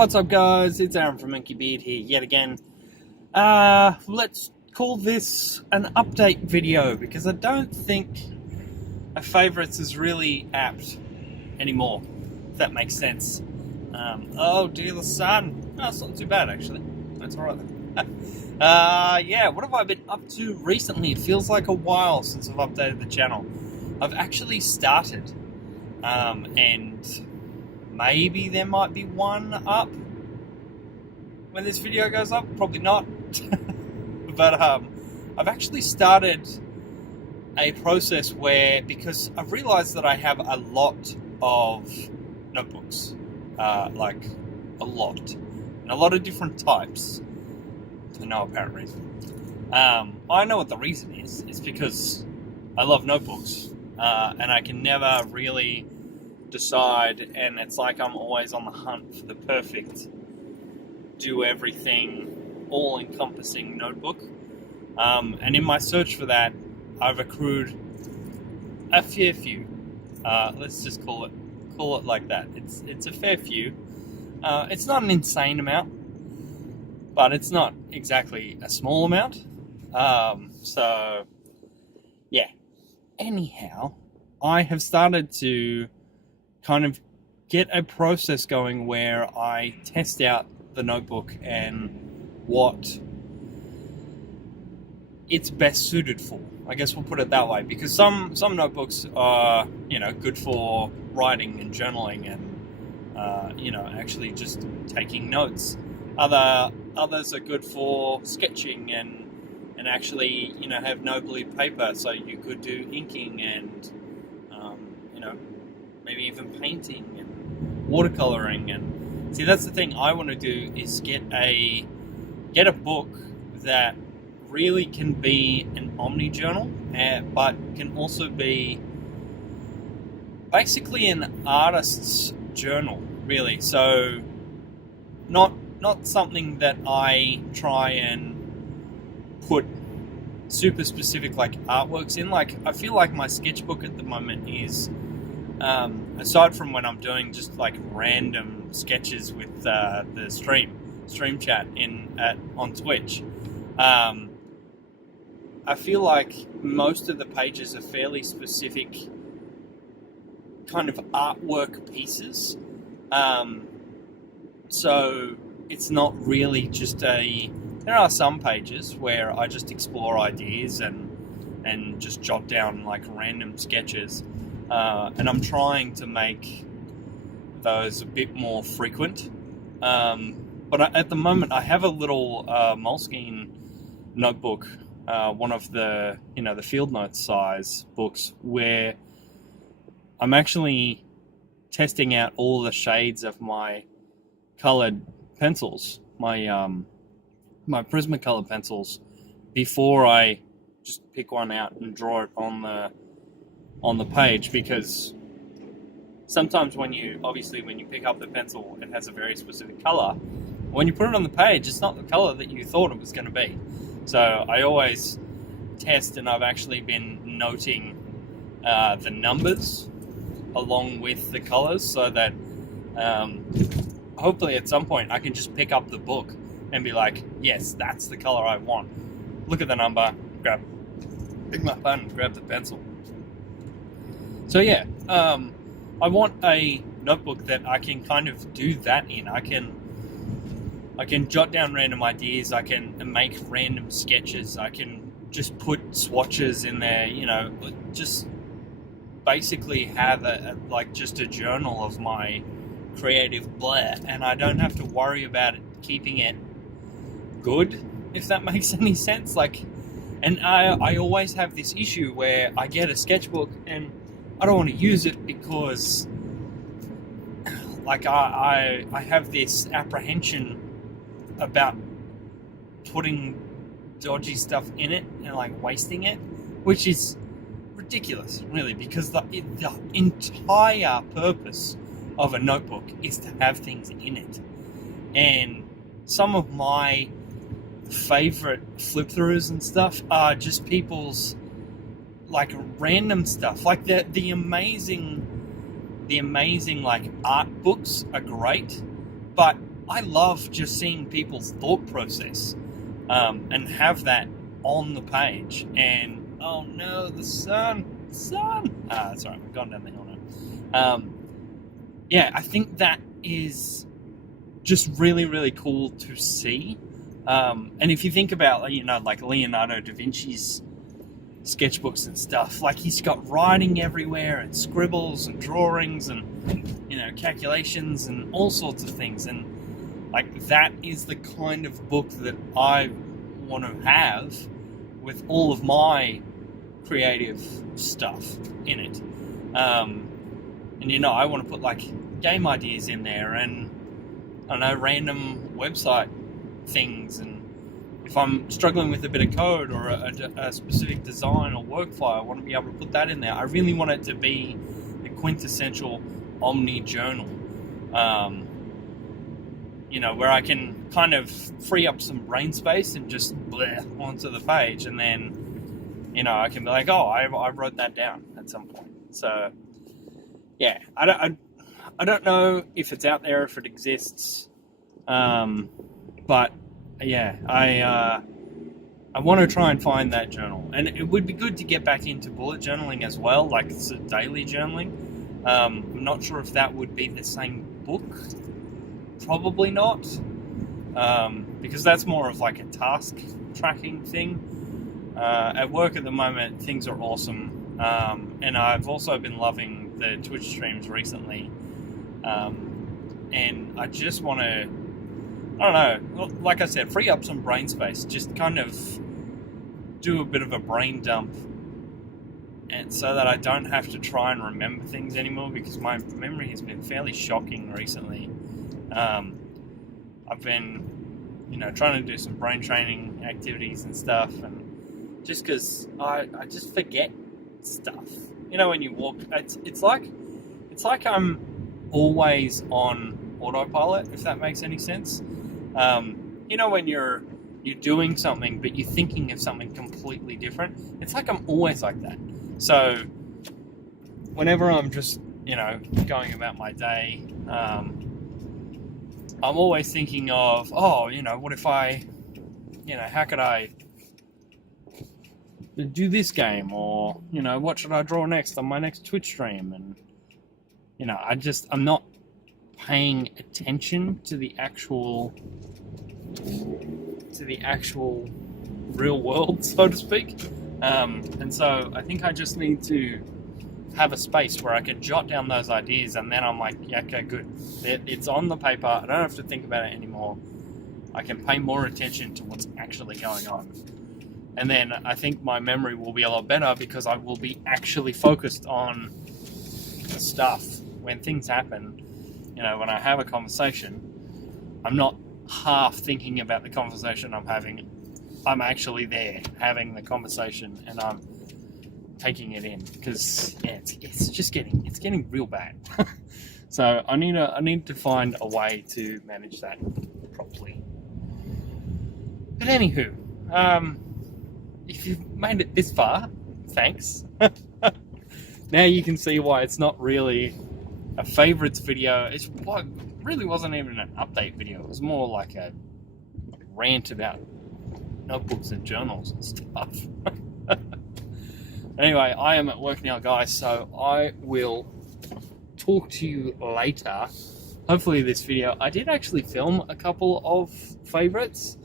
What's up, guys? It's Aaron from Inkie Beard here yet again. Let's call this an update video because I don't think a favourites is really apt anymore, if that makes sense. Oh dear, the sun. No, it's not too bad actually. That's alright then. Yeah, what have I been up to recently? It feels like a while since I've updated the channel. I've actually started, and maybe there might be one up when this video goes up, probably not. But I've actually started a process where, because I've realized that I have a lot of notebooks, like a lot, and a lot of different types, for no apparent reason. I know what the reason is. It's because I love notebooks, and I can never really decide, and it's like I'm always on the hunt for the perfect, do everything, all-encompassing notebook. And in my search for that, I've accrued a fair few. Let's just call it like that. It's a fair few. It's not an insane amount, but it's not exactly a small amount. So yeah. Anyhow, I have started to kind of get a process going where I test out the notebook and what it's best suited for. I guess we'll put it that way, because some notebooks are, good for writing and journaling and, actually just taking notes. Others are good for sketching and actually, have no blue paper, so you could do inking and, maybe even painting and watercoloring. And see, that's the thing I want to do, is get a book that really can be an omni journal, but can also be basically an artist's journal, really. So not something that I try and put super specific like artworks in. Like, I feel like my sketchbook at the moment is, aside from when I'm doing just like random sketches with the stream chat on Twitch, I feel like most of the pages are fairly specific kind of artwork pieces. So it's not really just there are some pages where I just explore ideas and just jot down like random sketches. And I'm trying to make those a bit more frequent. But at the moment, I have a little Moleskine notebook, one of the the field notes size books, where I'm actually testing out all the shades of my colored pencils, my Prismacolor pencils, before I just pick one out and draw it on the page. Because sometimes when you pick up the pencil, it has a very specific color. When you put it on the page, it's not the color that you thought it was going to be. So I always test, and I've actually been noting the numbers along with the colors, so that hopefully at some point I can just pick up the book and be like, yes, that's the color I want. Look at the number, pick my pen, grab the pencil. So yeah, I want a notebook that I can kind of do that in. I can jot down random ideas. I can make random sketches. I can just put swatches in there. Just basically have just a journal of my creative blah, and I don't have to worry about keeping it good, if that makes any sense. And I always have this issue where I get a sketchbook and I don't want to use it because, I have this apprehension about putting dodgy stuff in it and wasting it, which is ridiculous, really, because the entire purpose of a notebook is to have things in it. And some of my favorite flip throughs and stuff are just people's random stuff. The amazing art books are great, but I love just seeing people's thought process and have that on the page. And oh no, the sun. Sorry, we've gone down the hill now. Yeah, I think that is just really, really cool to see. And if you think about, like Leonardo da Vinci's sketchbooks and stuff, like he's got writing everywhere and scribbles and drawings and, calculations and all sorts of things. And like that is the kind of book that I want to have with all of my creative stuff in it. And I want to put like game ideas in there and I don't know, random website things, and if I'm struggling with a bit of code or a specific design or workflow, I want to be able to put that in there. I really want it to be the quintessential Omni journal, where I can kind of free up some brain space and just bleh onto the page, and then I can be like, oh, I wrote that down at some point. So yeah, I don't know if it's out there, if it exists, but yeah, I want to try and find that journal, and it would be good to get back into bullet journaling as well, like it's a daily journaling. I'm not sure if that would be the same book. Probably not, because that's more of like a task tracking thing. At work at the moment, things are awesome, and I've also been loving the Twitch streams recently, and I just want to, I don't know, like I said, free up some brain space, just kind of do a bit of a brain dump, and so that I don't have to try and remember things anymore, because my memory has been fairly shocking recently. I've been, trying to do some brain training activities and stuff, and just because I just forget stuff. When you walk, it's like I'm always on autopilot, if that makes any sense. When you're doing something, but you're thinking of something completely different. It's like I'm always like that. So whenever I'm just, going about my day, I'm always thinking of, what if I, how could I do this game, or, what should I draw next on my next Twitch stream? And, I'm not paying attention to the actual real world, so to speak. And so I think I just need to have a space where I can jot down those ideas, and then I'm like, yeah, okay, good. It's on the paper. I don't have to think about it anymore. I can pay more attention to what's actually going on. And then I think my memory will be a lot better, because I will be actually focused on the stuff. When things happen, when I have a conversation, I'm not half thinking about the conversation I'm having. I'm actually there having the conversation, and I'm taking it in, because it's getting real bad. So I need to find a way to manage that properly. But anywho, if you've made it this far, thanks. Now you can see why it's not really a favorites video. It really wasn't even an update video. It was more like a rant about notebooks and journals and stuff. Anyway, I am at work now, guys, so I will talk to you later. Hopefully this video, I did actually film a couple of favorites,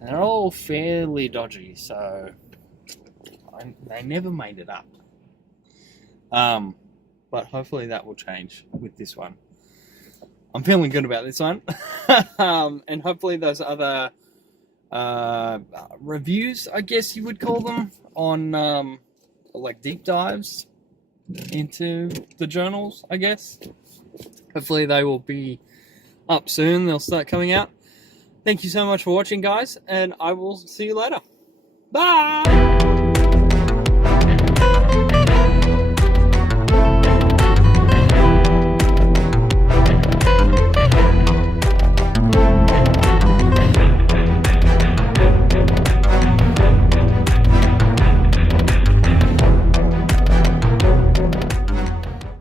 and they're all fairly dodgy, so they never made it up. But hopefully that will change with this one. I'm feeling good about this one. And hopefully those other reviews, I guess you would call them, on like deep dives into the journals, I guess. Hopefully they will be up soon. They'll start coming out. Thank you so much for watching, guys, and I will see you later. Bye!